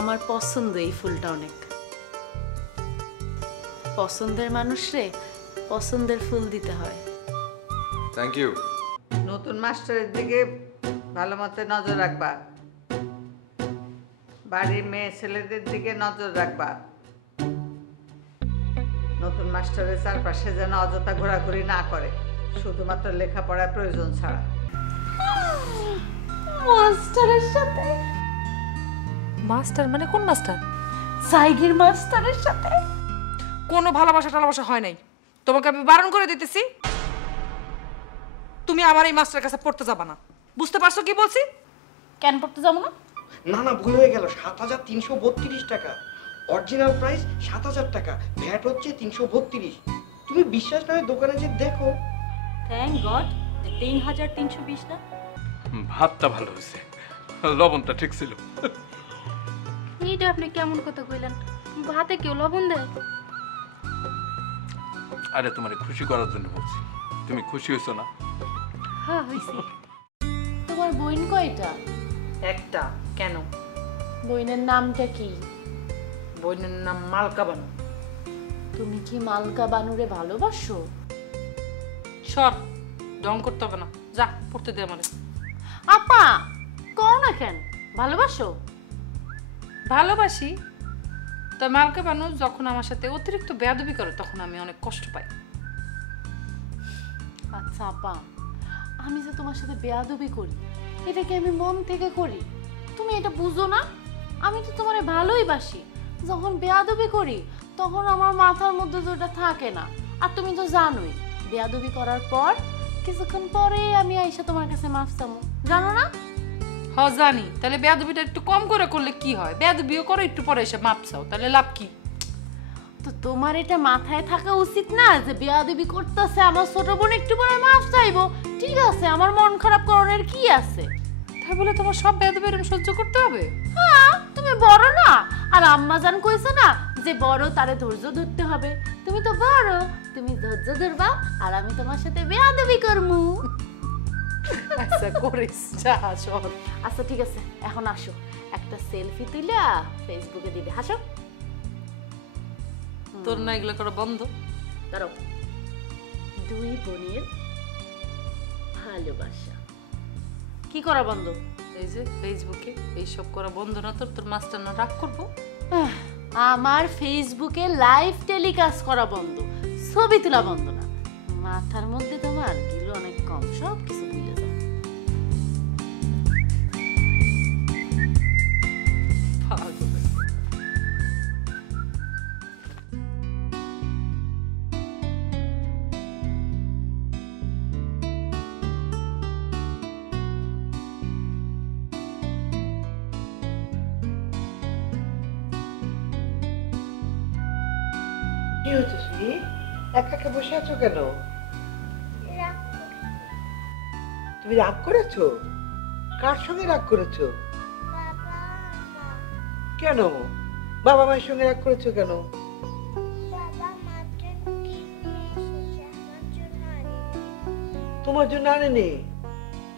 আমার পছন্দ এই ফুলটা অনেক। পছন্দের মানুষরে পছন্দের ফুল দিতে হয়। Thank you. নতুন মাস্টারের দিকে ভালো মতো নজর রাখবা, বাড়ির মেয়ে ছেলেদের দিকে নজর রাখবা। নতুন মাস্টারের চারপাশে যেন অযথা ঘোরাঘুরি না করে, শুধুমাত্র লেখাপড়ার প্রয়োজন ছাড়া। মাস্টারের সাথে? মাস্টার মানে কোন মাস্টার? সাইগির মাস্টারের সাথে কোনো ভালোবাসা টালোবাসা হয় নাই। তোমাকে আমি বারণ করে দিতেছি, তুমি আমার এই মাস্টারের কাছে পড়তে যাবা না। বুঝতে পারছো কি বলছি? কেন পড়তে যাবো না? না না, ভুল হয়ে গেল। ৭,৩৩২ টাকা অরিজিনাল প্রাইস, ৭,০০০ টাকা, ভ্যাট হচ্ছে ৩৩২। তুমি বিশ্বাস না হয় দোকানে যে দেখো। থ্যাংক গড ৩,৩২০ না। ভাতটা ভালো হয়েছে, লবণটা ঠিক ছিল। এইটা আপনি কেমন কথা কইলেন? ভাতে কেউ লবণ দেয়? আরে তোমারে খুশি করার জন্য বলছি, তুমি খুশি হয়েছো না? হ্যাঁ হইছে। তোমার বোন কয়টা? একটা। কেন? বোনের নামটা কি? বোনের নাম মালকা বানু। তুমি কি মালকা বানুরে ভালোবাসো? সর, ঢং করতে হবে না, যা পড়তে দে আমারে। আপা কও না কেন, ভালোবাসো? ভালোবাসি, তা মালকা বানু যখন আমার সাথে অতিরিক্ত বেয়াদবি করে তখন আমি অনেক কষ্ট পাই। আচ্ছা আপা, আমি যে তোমার সাথে বেয়াদবি করি এটা কি আমি মন থেকে করি? তুমি এটা বুঝো না? আমি তো তোমারে ভালোই বাসি। যখন বেয়াদবি করি তখন আমার মাথার মধ্যে তো ওটা থাকে না। আর তুমি তো জানোই বেয়াদবি করার পর কিছুক্ষণ পরে আমি আইসা তোমার কাছে মাফ চামু, জানো না? হ জানি। তাহলে বেয়াদবিটা একটু কম করে করলে কি হয়? বেয়াদবিও করো, একটু পরে এসে মাপ চাও, তাহলে লাভ কি? তো তোমার এটা মাথায় থাকা উচিত না যে বেয়াদবি করতেছে আমার ছোট বোন, একটু পরে মাফ চাইবো, ঠিক আছে, আমার মন খারাপ করার কি আছে? তাই বলে তোমার সব বেয়াদবি এরকম সহ্য করতে হবে? হ্যাঁ, তুমি বড় না? আর আম্মা জান কইছে না যে বড় তারে ধৈর্য ধরতে হবে। তুমি তো বড়, তুমি ধৈর্য ধরবা আর আমি তোমার সাথে বেয়াদবি করমু। আচ্ছা করিস, যা শোন। আচ্ছা ঠিক আছে, এখন আসো একটা সেলফি তুইলা ফেসবুকে দিবে, হাসো। তোর না এগুলো করা বন্ধ? দাঁড়াও, দুই বোনের ভালোবাসা কি করা বন্ধ? এই যে ফেসবুকে এইসব করা বন্ধ না, তোর মাস্টার না রাগ করবো? আমার ফেসবুকে লাইভ টেলিকাস্ট করা বন্ধ, ছবি তোলা বন্ধ না। মাথার মধ্যে তোমার গিলো অনেক কম, সব কিছু ভুলে যাও। কি হচ্ছে শুনি? একা একা বসে আছো কেন? তুমি রাগ করেছো? কার সঙ্গে রাগ করেছো? কেন বাবা মায়ের সঙ্গে রাগ করেছো কেন? তোমার জন্য আনেনি?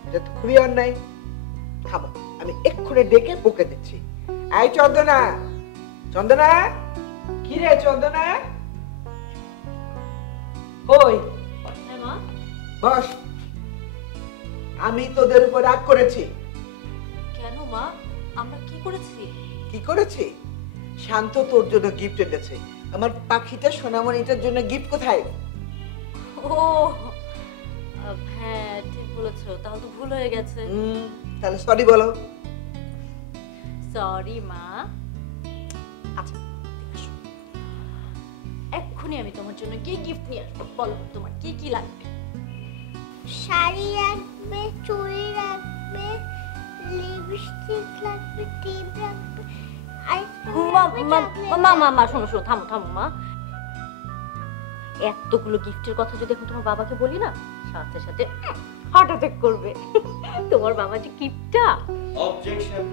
এটা তো খুবই অন্যায়। থামো, আমি এক্ষুনি ডেকে বকে দিচ্ছি। এই চন্দনা, চন্দনা, কি রে চন্দনা? কই? বস। আমি তোদের উপর রাগ করেছি। কেন মা, আমরা কি করেছি? কি করেছি? শান্ত তোর জন্য গিফট এনেছে। আমার পাখিটা সোনামণিটার জন্য গিফট কোথায়? ও হ্যাঁ ঠিক বলেছো, তাহলে তো ভুল হয়ে গেছে। তাহলে সরি বলো। সরি মা। আচ্ছা এক্ষুনি আমি তোমার জন্য কি গিফট নিয়ে আসবো, বলো তোমার কি কি লাগবে? শাড়ি লাগবে, চুড়ি লাগবে, লিপস্টিক লাগবে, টিপ লাগবে, মা শোনো শোনো, থামো থামো মা। এতগুলো গিফটের কথা যদি এখন তোমার বাবাকে বলি না, সাথে সাথে হার্ট অ্যাটাক করবে। তোমার বাবা যে গিফটটা। Objection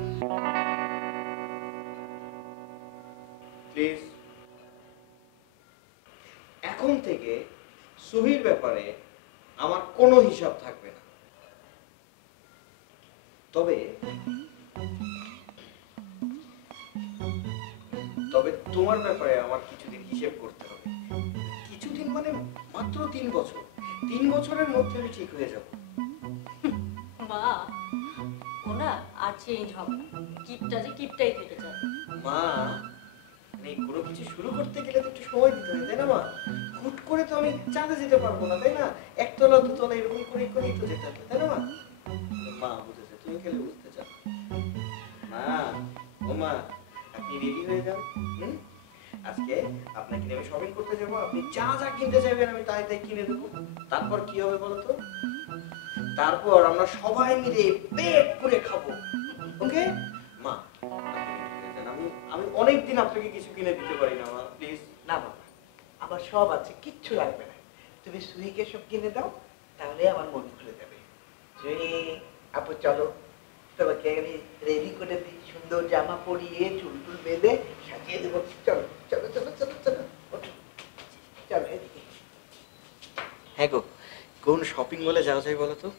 please. এখন থেকে সুহির ব্যাপারে আমার কোনো হিসাব থাকবে না। তবে তবে তোমার ব্যাপারে আমার কিছুদিন হিসেব করতে হবে। কিছুদিন মানে মাত্র 3 বছর। 3 বছরের মধ্যে আমি ঠিক হয়ে যাব। মা ও না আর চেঞ্জ হবে না, কিপটা যে কিপটাই থেকে যাবে। মা মানে কোনো কিছু শুরু করতে গেলে তো একটু সময় দিতে হয়, তাই না মা? হুট করে তো আমি চাঁদে যেতে পারবো না, তাই না? একতলা দুতলা এরকম করে করেই তো যেতে হবে, তাই না মা? মা বুঝেছে, তুমি খেলে বুঝতে চাও। মা ও মা, আপনি রেডি হয়ে যান। আজকে আপনাকে নিয়ে আমি শপিং করতে যাবো। আপনি যা যা কিনতে চাইবেন আমি তাই তাই কিনে দেবো। তারপর কি হবে বলো তো? তারপর আমরা সবাই মিলে পেট করে খাবো। ওকে মা, আমি আমি অনেকদিন আপনাকে কিছু কিনে দিতে পারি না মা, প্লিজ। না বাবা, আমার সব আছে, কিচ্ছু লাগবে না। তুমি সুইকে সব কিনে দাও, তাহলে আমার মন খুলে যাবে। সুই, আপু চলো, তোমাকে আমি রেডি করে দিই, সুন্দর জামা পরিয়ে চুল টুল বেঁধে সাজিয়ে দেবো। চলো চলো চলো চলো চলো, ওঠো, চলো এদিকে। হ্যাঁ গো, কোন শপিং মলে যাওয়া যায় বলো তো?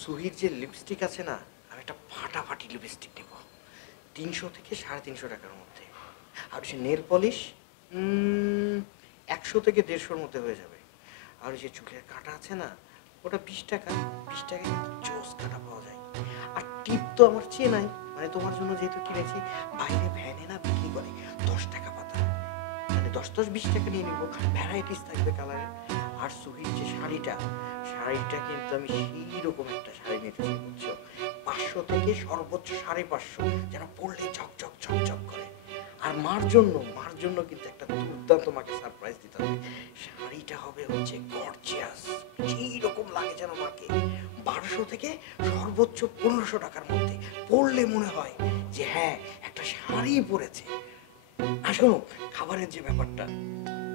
সুহির যে লিপস্টিক আছে না, আমি একটা ফাটাফাটি লিপস্টিক নেব 300 থেকে 350 টাকার মধ্যে। আর সে নেল পলিশ 100 থেকে 150-এর মধ্যে হয়ে যাবে। আর যে চুলের কাঁটা আছে না, ওটা 20 টাকা। 20 টাকায় জোস কাটা পাওয়া যায়। আর টিপ তো আমার চেনাই, মানে তোমার জন্য যেহেতু কিনেছি, বাইরে ভ্যানে না বিক্রি করে 10 টাকা পাতা, মানে 10-20 টাকা নিয়ে নিবো। ভ্যারাইটিস থাকবে কালারে। আর সুহির যে শাড়িটা কিন্তু আমি সেই রকম একটা শাড়ি নিতে চাই, বুঝছো? 500 থেকে সর্বোচ্চ 550, যেন পরলে ঝকঝক ঝকঝক করে। আর মার জন্য কিন্তু একটা দুর্দান্ত তোমাকে সারপ্রাইজ দিতে হবে। শাড়িটা হবে হচ্ছে গর্জিয়াস, সেই রকম লাগে যেন মাকে। 1200 থেকে সর্বোচ্চ 1500 টাকার মধ্যে পরলে মনে হয় যে হ্যাঁ একটা শাড়ি পরেছে। আর শোনো, খাবারের যে ব্যাপারটা,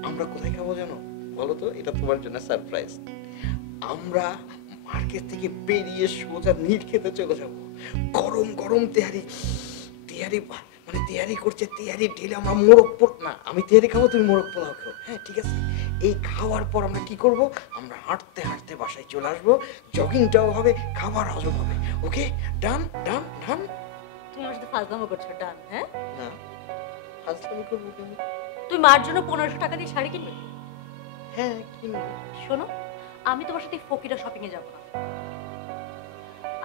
আমরা কোথায় খাবো জানো বলো তো? এটা তোমার জন্য সারপ্রাইজ। আমরা মার্কেট থেকে বেরিয়ে সোজা নীল খেতে চলে যাবো। গরম গরম তেহারি মানে তেহারি করছে, তেহারি ঢেলে আমরা আমি তেহারি খাবো, তুমি মোরগ পোলাও খাও। হ্যাঁ ঠিক আছে। এই খাওয়ার পর আমরা কি করব? আমরা হাঁটতে হাঁটতে বাসায় চলে আসবো। জগিংটাও হবে, খাবার হজম হবে। ওকে, ডান ডান ডান। তুমি আমার সাথে ফাজলামো করছো? ডান। হ্যাঁ না, ফাজলামি করবো কেন? তুই মার জন্য 1500 টাকা দিয়ে শাড়ি কিনবে? হ্যাঁ কিনবো। শোনো, আমি তোমার সাথে ফকিরা শপিং এ যাবো না।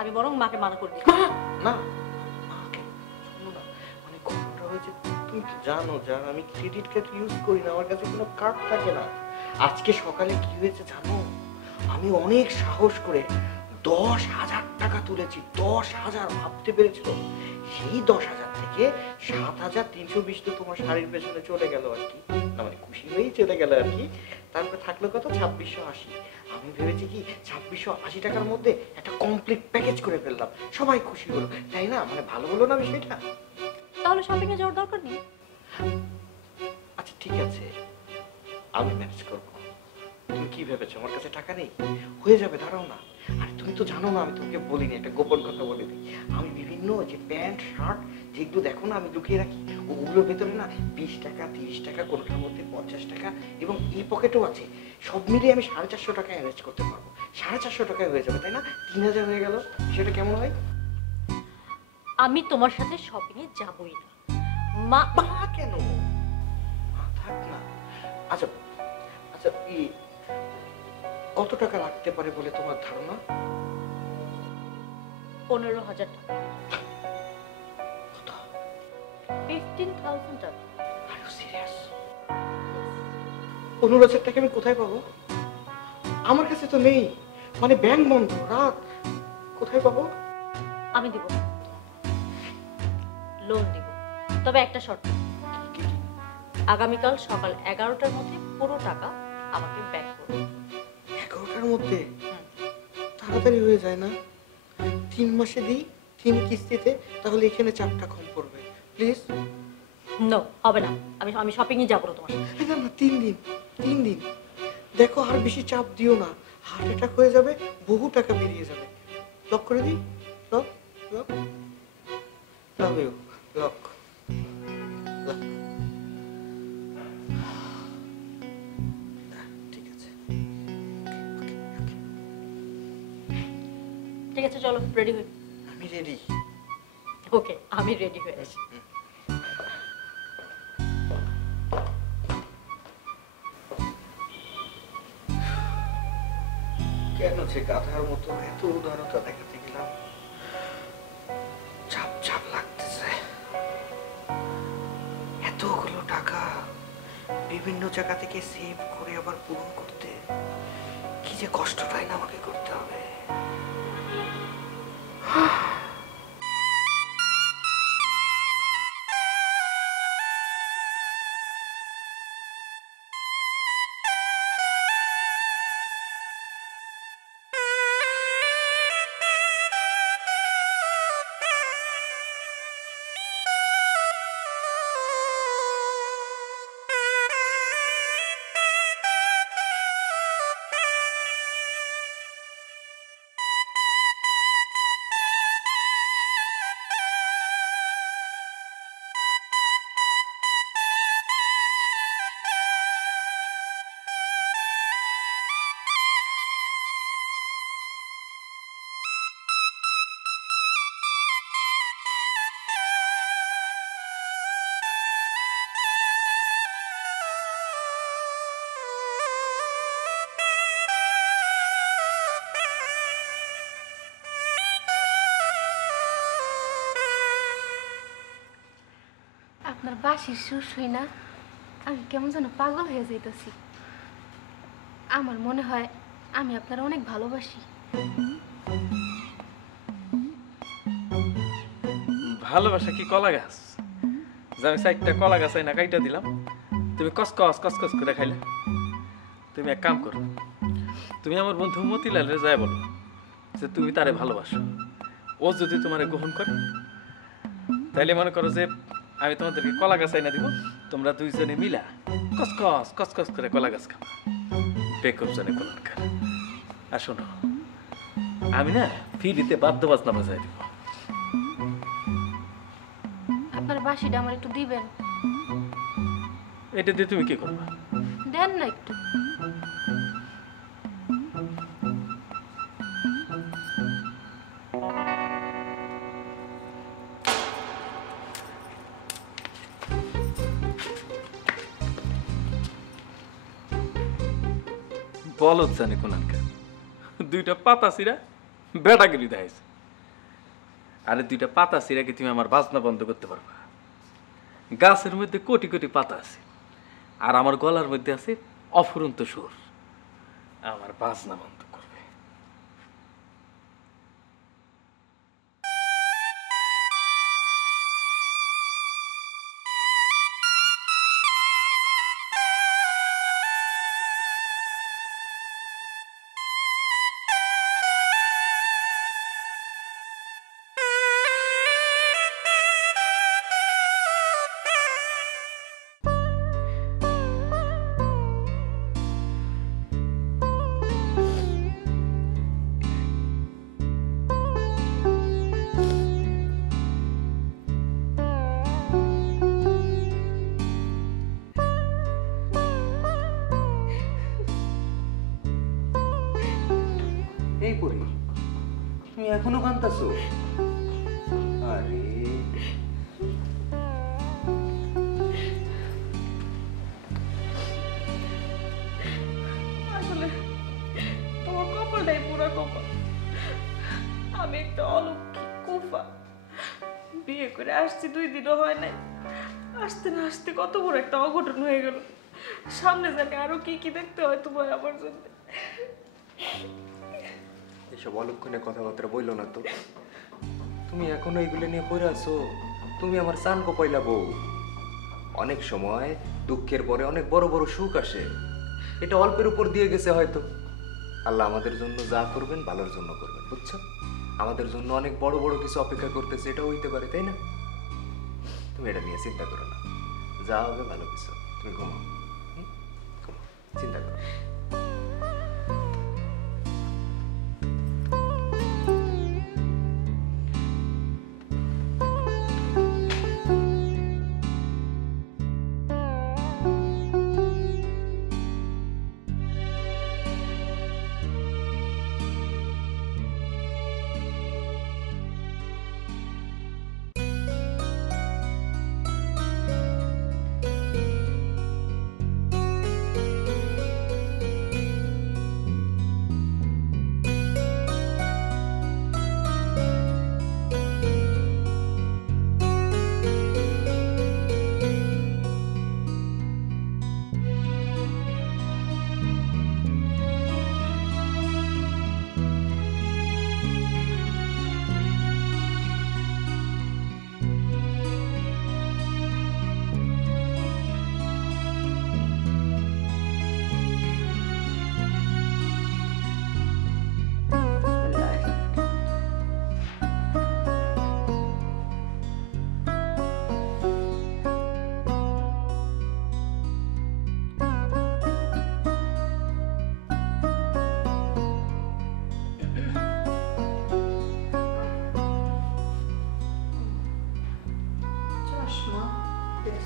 আমি বরং মাকে মানা করে দিই। না মাকে শোনো না, মানে ঘটনাটা হয়েছে, তুমি তো জানো আমি ক্রেডিট কার্ড ইউজ করি না, আমার কাছে কোনো কার্ড থাকে না। আজকে সকালে কি হয়েছে জানো? আমি অনেক সাহস করে 10,000 টাকা তুলেছি। 10,000, ভাবতে পেরেছো? সেই 10,000 থেকে 7,320 তো তোমার শাড়ির পেছনে চলে গেল আর কি, না মানে খুশি হয়েই চলে গেল আর কি। তারপরে থাকলো কত? 2680। আমি ভেবেছি কি 2680 টাকার মধ্যে একটা কমপ্লিট প্যাকেজ করে ফেললাম, সবাই খুশি হলো, তাই না? মানে ভালো হলো না বিষয়টা? তাহলে শপিং এ যাওয়ার দরকার নেই। আচ্ছা ঠিক আছে, আমি ম্যানেজ করবো। তুমি কি ভেবেছো আমার কাছে টাকা নেই? হয়ে যাবে, দাঁড়াও না। আরে তুমি তো জানো না, আমি তোমাকে বলিনি, একটা গোপন কথা বলে দিই। আমি বিভিন্ন যে প্যান্ট শার্ট যেগুলো দেখো না, আমি লুকিয়ে রাখি, ওগুলোর ভেতরে না 20 টাকা 30 টাকা, কোনোটার মধ্যে 50 টাকা, এবং এই পকেটও আছে। সব মিলিয়ে আমি 450 টাকা অ্যারেঞ্জ করতে পারবো। 450 টাকায় হয়ে যাবে, তাই না? 3000 হয়ে গেল, সেটা কেমন হয়? আমি তোমার সাথে শপিং এ যাবই না। মা কেন? মা থাক না। আচ্ছা আচ্ছা, কত টাকা লাগতে পারে বলে তোমার ধারণা? 15,000 টাকা। 15,000 টাকা। Are you serious? 15,000 টাকা আমি কোথায় পাবো? আমার কাছে তো নেই, মানে ব্যাংক বন্ধ, রাত, কোথায় পাবো? আমি দিব, লোন দিব, তবে একটা শর্ত। আগামীকাল সকাল 11টার মধ্যে পুরো টাকা আমাকে ব্যাক করবে। 11টার মধ্যে? তাড়াতাড়ি হয়ে যায় না? 3 মাসে দিই 3 কিস্তিতে, তাহলে এখানে 4টা কম পড়বে, প্লিজ। নো, হবে না। আমি শপিং এ যাবো না তোমার সাথে। না না, 3 দিন দেখো, আর বেশি চাপ দিও না, হার্ট অ্যাটাক হয়ে যাবে, বহু টাকা বেরিয়ে যাবে। লক করে দিই, lock lock love you, lock lock. ঠিক আছে, ঠিক আছে, চলো রেডি হই। আমি রেডি। ওকে, আমি রেডি হয়ে আছি। কেন যে গাধার মতো এত উদারতা দেখাতে গেলাম? চাপ চাপ লাগতেছে। এতগুলো টাকা বিভিন্ন জায়গা থেকে সেভ করে আবার পূরণ করতে কি যে কষ্টটাই না আমাকে করতে হবে। আপনার বাঁশির সুর শুই না আমি কেমন যেন পাগল হয়ে যাইতেছি। আমার মনে হয় আমি আপনার অনেক ভালোবাসি। ভালোবাসা কি কলা গাছ? যে আমি চারটা কলা গাছ না কাইটা দিলাম, তুমি কসকস কসকস করে খাইলে। তুমি এক কাম করো, তুমি আমার বন্ধু মতিলালের যাই বলো যে তুমি তারে ভালোবাসো। ও যদি তোমারে গ্রহণ করে তাইলে মনে করো যে আমি তোমাদেরকে কলা গাছ আইনা দিব, তোমরা দুইজনে মিলা কসকস কসকস করে কলা গাছ খাবা। বেকব জানে কোনকার। আর শোনো, আমি না ফিরিতে বাদ্য বাজনা বাজাই দিব। আপনার বাঁশিটা আমার একটু দিবেন? এটা দিয়ে তুমি কি করবা? দেন না একটু। বলত জানে কোনকার। দুইটা পাতা সিরা বেটাগিরি দেখাইছে। আরে দুইটা পাতা সিরা কি তুমি আমার বাজনা বন্ধ করতে পারবা? গাছের মধ্যে কোটি কোটি পাতা আছে, আর আমার গলার মধ্যে আছে অফুরন্ত সুর। আমার বাজনা বন্ধ করবে? এই পরি, তুমি এখনো কাঁদতাছো? আরে আসলে তোমার কপালটাই পুরো কপাল। আমি একটা অলৌকিক কুফা, বিয়ে করে আসছি 2 দিনও হয় নাই, আসতে না আসতে কত বড় একটা অঘটন হয়ে গেল। সামনে জানি আরো কি কি দেখতে হয় তোমার আমার জন্য। এসব অলক্ষণে কথাবার্তা বইলো না তো। তুমি এখনো এগুলো নিয়ে পড়ে আছো? তুমি আমার চান কপাইলা বউ। অনেক সময় দুঃখের পরে অনেক বড় বড় সুখ আসে। এটা অল্পের উপর দিয়ে গেছে হয়তো। আল্লাহ আমাদের জন্য যা করবেন ভালোর জন্য করবেন, বুঝছো? আমাদের জন্য অনেক বড় বড় কিছু অপেক্ষা করতেছে, এটা হইতে পারে, তাই না? তুমি এটা নিয়ে চিন্তা করো না, যা হবে ভালো কিছু। তুমি ঘুমাও, ঘুমাও, চিন্তা করো না।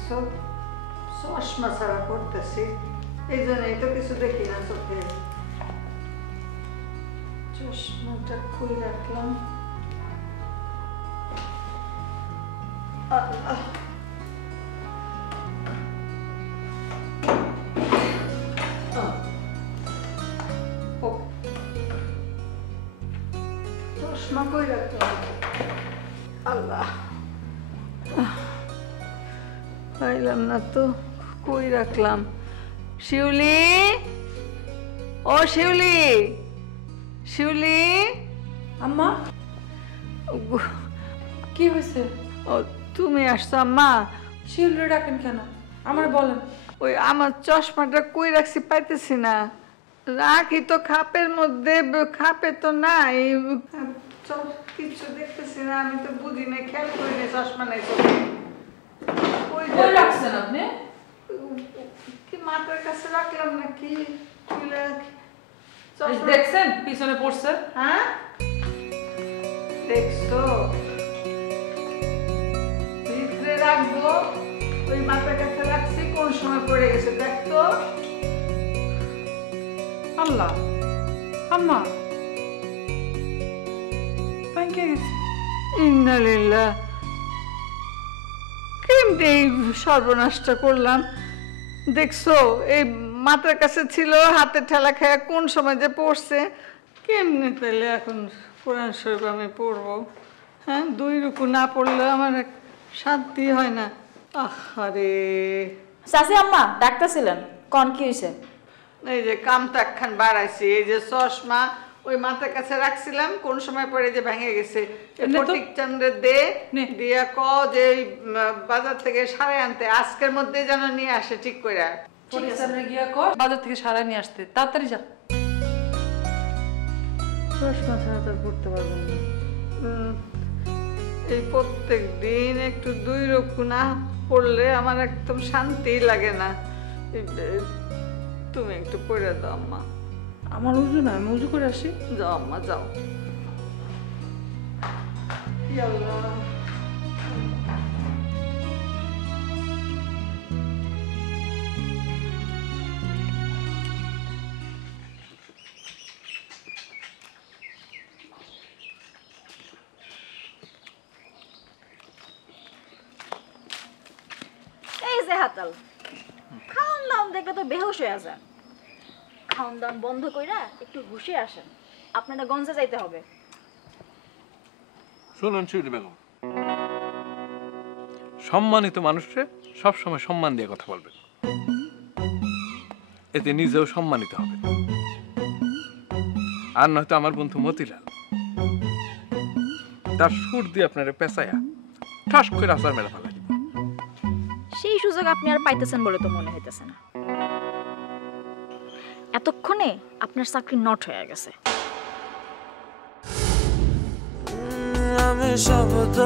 দেখছো চশমা ছাড়া করতেছি, এই জন্যই তো কিছু দেখি না চোখে। চশমাটা খুলে রাখলাম। আল্লাহ, চশমা কই রাখলাম? আল্লাহ, পাইলাম না তো, কই রাখলাম? শিউলি, ও শিউলি, শিউলি। আম্মা কি হয়েছে? ও তুমি আসছো আম্মা? শিউলিরে ডাকেন কেন? আমার বলেন। ওই আমার চশমাটা কই রাখছি পাইতেছি না। রাখি তো খাপের মধ্যে, খাপে তো নাই, কিছু দেখতেছি না। আমি তো বুঝি না, খেয়াল করি না চশমা নাই চোখে। কই রাখছেন আপনি? কি মাথার কাছে রাখলাম নাকি? দেখছেন পিছনে পড়ছে? হ্যাঁ দেখছো? ভিতরে রাখবো, ওই মাথার কাছে রাখছি, কোন সময় পড়ে গেছে দেখতো। আল্লাহ, আম্মা ব্যাংকে গেছি। ইন্না লিল্লাহ, কেমনে এই সর্বনাশটা করলাম? দেখছো, এই মাথার কাছে ছিল, হাতে ঠেলা খেয়ে কোন সময় যে পড়ছে। কেমনে তাহলে এখন কোরআন শরীফ আমি পড়বো? হ্যাঁ, 2 রুকু না পড়লে আমার শান্তি হয় না। আহারে, চাচি আম্মা ডাক্তারছিলেন, কোন কি হয়েছে? এই যে কামটা একখান বাড়াইছি, এই যে চশমা ওই মাথার কাছে রাখছিলাম, কোন সময় পরে যে ভেঙে গেছে। ফটিক চন্দ্রের দিয়া ক যে এই বাজার থেকে সারাই আনতে, আজকের মধ্যে যেন নিয়ে আসে ঠিক করে। গিয়া কর বাজার থেকে সারাই নিয়ে আসতে, তাড়াতাড়ি যা। চশমা ছাড়া তো পড়তে পারবেন না। এই প্রত্যেক দিন একটু 2 রকম না পড়লে আমার একদম শান্তি লাগে না। তুমি একটু পড়ে দাও আম্মা। আমার উজু না, আমি উজু করে আসি। যাও আম্মা যাও। আল্লাহ, এই যে হাতাল খাওন দাওন দেখলে তো বেহুশ হয়ে যান। খাওন দাওন বন্ধ কইরা একটু ঘুষে আসেন, আপনারা গঞ্জে যাইতে হবে। শুনুন শিউলি বেগম, সম্মানিত মানুষকে সবসময় সম্মান দিয়ে কথা বলবেন, এতে নিজেও সম্মানিত হবে। আর নয়তো আমার বন্ধু মতিলাল তার সুর দিয়ে আপনার পেঁচায়া ঠাস করে আচার মেলা ফেলা। সেই সুযোগ আপনি আর পাইতেছেন বলে তো মনে হইতেছে না। এতক্ষণে আপনার চাকরি নট হয়ে গেছে। আমি শব্দ